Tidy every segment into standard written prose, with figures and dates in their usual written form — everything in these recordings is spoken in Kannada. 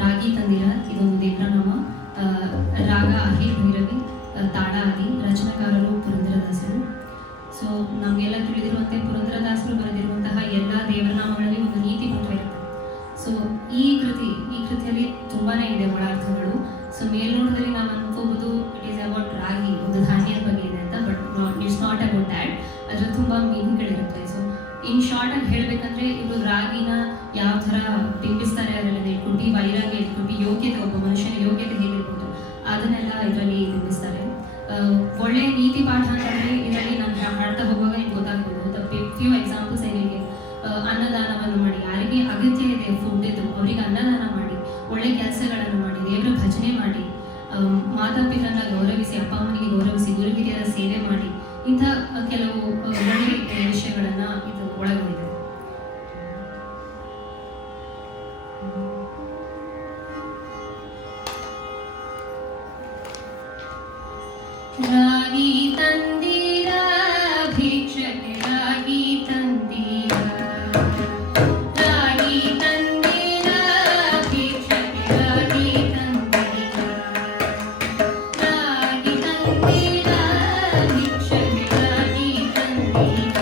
ರಾಗಿ ತಂದಿರ ಇದೊಂದು ದೇವರನಾಮ. ರಾಗ ಅಹಿ ಭೈರವಿ, ತಾಳ ಆದಿ. ರಚನಾಕಾರರು ಪುರಂದರದಾಸರು. ಸೊ ನಮಗೆಲ್ಲ ತಿಳಿದಿರುವಂತೆ ಪುರಂದರದಾಸರು ಬರೆದಿರುವಂತಹ ಎಲ್ಲ ದೇವರನಾಮಗಳಲ್ಲಿ ಒಂದು ನೀತಿ ಪಾಠ ಇರುತ್ತೆ. ಸೊ ಈ ಕೃತಿಯಲ್ಲಿ ತುಂಬಾನೇ ಇದೆ ಒಳಾರ್ಥಗಳು. ಸೊ ಮೇಲ್ನೋಟದಲ್ಲಿ ನಾವು ಅನ್ಕೋಬಹುದು ಇಟ್ ಈಸ್ ಅಬೌಟ್ ರಾಗಿ, ಒಂದು ಧಾನ್ಯದ ಬಗ್ಗೆ ಇದೆ ಅಂತ, but it's not about that. ಅದ್ರಲ್ಲಿ ತುಂಬಾ ಮೀನಿಂಗ್ಗಳಿರುತ್ತೆ. ಸೊ ಇನ್ ಶಾರ್ಟ್ ಆಗಿ ಹೇಳ್ಬೇಕಂದ್ರೆ ಇವರು ರಾಗಿನ ಯಾವ ಥರ ಬಿಂಬಿಸ್ತಾರೆ ಅದರಲ್ಲಿ ಇಟ್ ಕುಡ್ ಬಿ ವೈರಾಗ್ಯ, ಇಟ್ ಕುಡ್ ಬಿ ಯೋಗ್ಯತೆ, ಒಬ್ಬ ಮನುಷ್ಯನ ಯೋಗ್ಯತೆ ಹೇಗಿರ್ಬೋದು ಅದನ್ನೆಲ್ಲ ಇದರಲ್ಲಿ ಬಿಂಬಿಸ್ತಾರೆ. ಒಳ್ಳೆ ನೀತಿ ಪಾಠ ಅಂತಂದ್ರೆ ಇದರಲ್ಲಿ ನಾನು ಹಾಡ್ತಾ ಹೋಗುವಾಗ ನಿಮ್ಗೆ ಗೊತ್ತಾಗ್ಬೋದು. ಫ್ಯೂ ಎಕ್ಸಾಂಪಲ್ಸ್ ಏನಿಗೆ, ಅನ್ನದಾನವನ್ನು ಮಾಡಿ, ಯಾರಿಗೆ ಅಗತ್ಯ ಇದೆ ಫುಡ್ ಇದು ಅವರಿಗೆ ಅನ್ನದಾನ ಮಾಡಿ, ಒಳ್ಳೆ ಕೆಲಸಗಳನ್ನು ಮಾಡಿ, ದೇವರ ಭಜನೆ ಮಾಡಿ, ಮಾತಾಪಿತರನ್ನ ಗೌರವಿಸಿ, ಅಪ್ಪ ಅಮ್ಮನಿಗೆ ಗೌರವಿಸಿ, ಗುರು ಹಿರಿಯರ ಸೇವೆ ಮಾಡಿ, ಇಂಥ ಕೆಲವು ಒಳ್ಳೆ ವಿಷಯಗಳನ್ನ ಇದು ಒಳಗೊಂಡಿದೆ. ರಾಗಿ ತಂದಿರ ಭಿಕ್ಷಕ್ಕೆ, ರಾಗಿ ತಂದಿರ, ರಾಗಿ ತಂದಿರ ಭಿಕ್ಷಕ್ಕೆ, ರಾಗಿ ತಂದಿರ, ರಾಗಿ ತಂದಿರ ಭಿಕ್ಷಕ್ಕೆ, ರಾಗಿ ತಂದಿರ,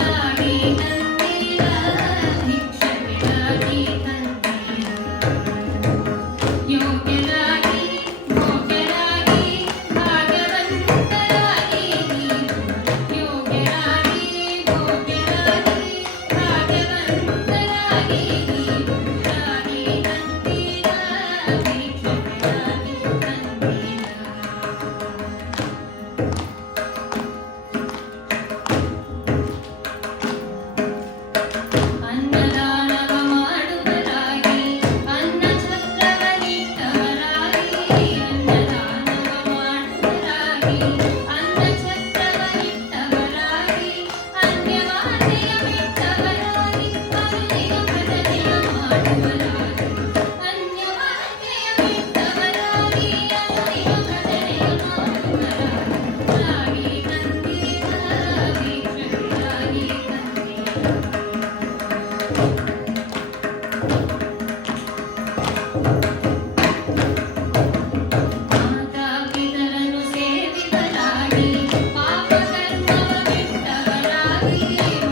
ರಾಗಿ ತಂದಿರ ಭಿಕ್ಷಕ್ಕೆ, ರಾಗಿ ತಂದಿರ. ಯೋಗ್ಯರಾಗಿ ಭೋಗ್ಯರಾಗಿ ಭಾಗ್ಯವಂತರಾಗಿ ನೀವು, ಯೋಗ್ಯರಾಗಿ ಭೋಗ್ಯರಾಗಿ ಭಾಗ್ಯವಂತರಾಗಿ ನೀವು, ರಾಗಿ ತಂದಿರ ಭಿಕ್ಷಕ್ಕೆ, ರಾಗಿ ತಂದಿರ. ಅನ್ನದಾನವ ಮಾಡುವರಾಗಿ, ಅನ್ನ ಛತ್ರವನಿಟ್ಟವರಾಗಿ, ಅನ್ನದಾನವ ಮಾಡುವರಾಗಿ, ಅನ್ನ ಛತ್ರವನಿಟ್ಟವರಾಗಿ, ಅನ್ಯವಾದೆಯ ಬಿಟ್ಟವರಾಗಿ, ಅರುಣಿಯ ಭಜನೆಯ ಮಾಡುವರಾಗಿ, ಅನ್ಯವಾದೆಯ ಬಿಟ್ಟವರಾಗಿ, ಅರುಣಿಯ ಭಜನೆಯ ಮಾಡುವರಾಗಿ, ರಾಗಿ ತಂದಿರ ಭಿಕ್ಷಕ್ಕೆ, ರಾಗಿ ತಂದಿರ. ಮಾತಾಪಿತರನ್ನು ಸೇವಿತರಾಗಿ, ಪಾಪಕರ್ಮವ ಬಿಟ್ಟವರಾಗಿ,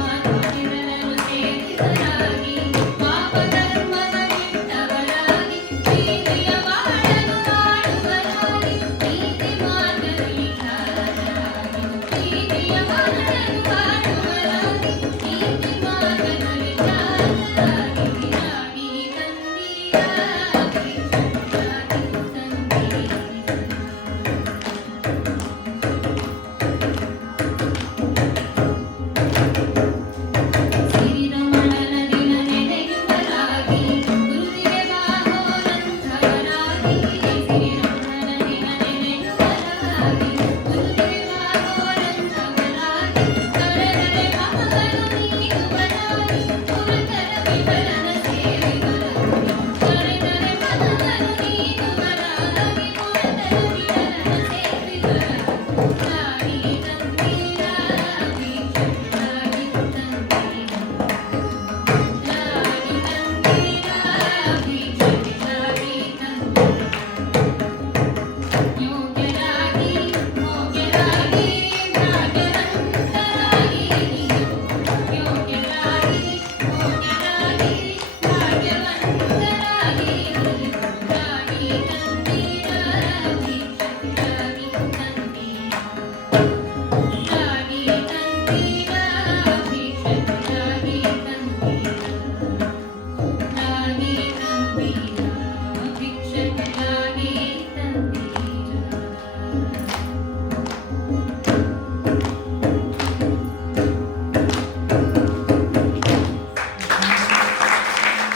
ಮಾತಾಪಿತರನ್ನು ಸೇವಿತರಾಗಿ, ಪಾಪಕರ್ಮವ ಬಿಟ್ಟವರಾಗಿ, ಪ್ರೀತಿಯ ಬಾಳನ್ನು ಮಾಡುವರಾಗಿ, ನೀತಿ ಮಾರ್ಗದಲ್ಲಿ ಚಾಲಕರಾಗಿ, ಪ್ರೀತಿಯ ಬಾಳನ್ನು ಮಾಡುವರಾಗಿ, ನೀತಿ ಮಾರ್ಗದಲ್ಲಿ ಚಾಲಕರಾಗಿ, ರಾಗಿ ತಂದಿರ ಭಿಕ್ಷಕ್ಕೆ, ರಾಗಿ ತಂದಿರ. ಸಿರಿರಮಣನ ದಿನ ನೆನೆಯುವರಾಗಿ, ಗುರುತಿಗೆ ಬಾಗೋರಂಥವರಾಗಿ, ಸಿರಿರಮಣನ ದಿನ ನೆನೆಯುವರಾಗಿ, ಗುರುತಿಗೆ ಬಾಗೋರಂಥವರಾಗಿ, ಕರದರೆ ಮಮಗಳು ನೀಡುವರಾಗಿ, ಪುರತರ ವಿಠಲನ ಸೇವೆಗಳಾಗಿ, ಕರೆದರೆ ಮಮಗಳು ನೀಡುವರಾಗಿ, ಪುರತರ ವಿಠಲನ ಸೇವೆಗಳಾಗಿ, ರಾಗಿ ತಂದಿರ ಭಿಕ್ಷಕ್ಕೆ, ರಾಗಿ ತಂದಿರ, ರಾಗಿ ತಂದಿರ ಭಿಕ್ಷಕ್ಕೆ, ರಾಗಿ ತಂದಿರ. ಯೋಗ್ಯರಾಗಿ ಭೋಗ್ಯರಾಗಿ ಭಾಗ್ಯವಂತರಾಗಿ ನೀವು, ಯೋಗ್ಯರಾಗಿ ಭೋಗ್ಯರಾಗಿ ಭಾಗ್ಯವಂತರಾಗಿ ನೀವು, ರಾಗಿ ತಂದಿರ ಭಿಕ್ಷಕ್ಕೆ, ರಾಗಿ ತಂದಿರ, ರಾಗಿ ತಂದಿರ ಭಿಕ್ಷಕ್ಕೆ, ರಾಗಿ ತಂದಿರ, ರಾಗಿ ತಂದಿರ.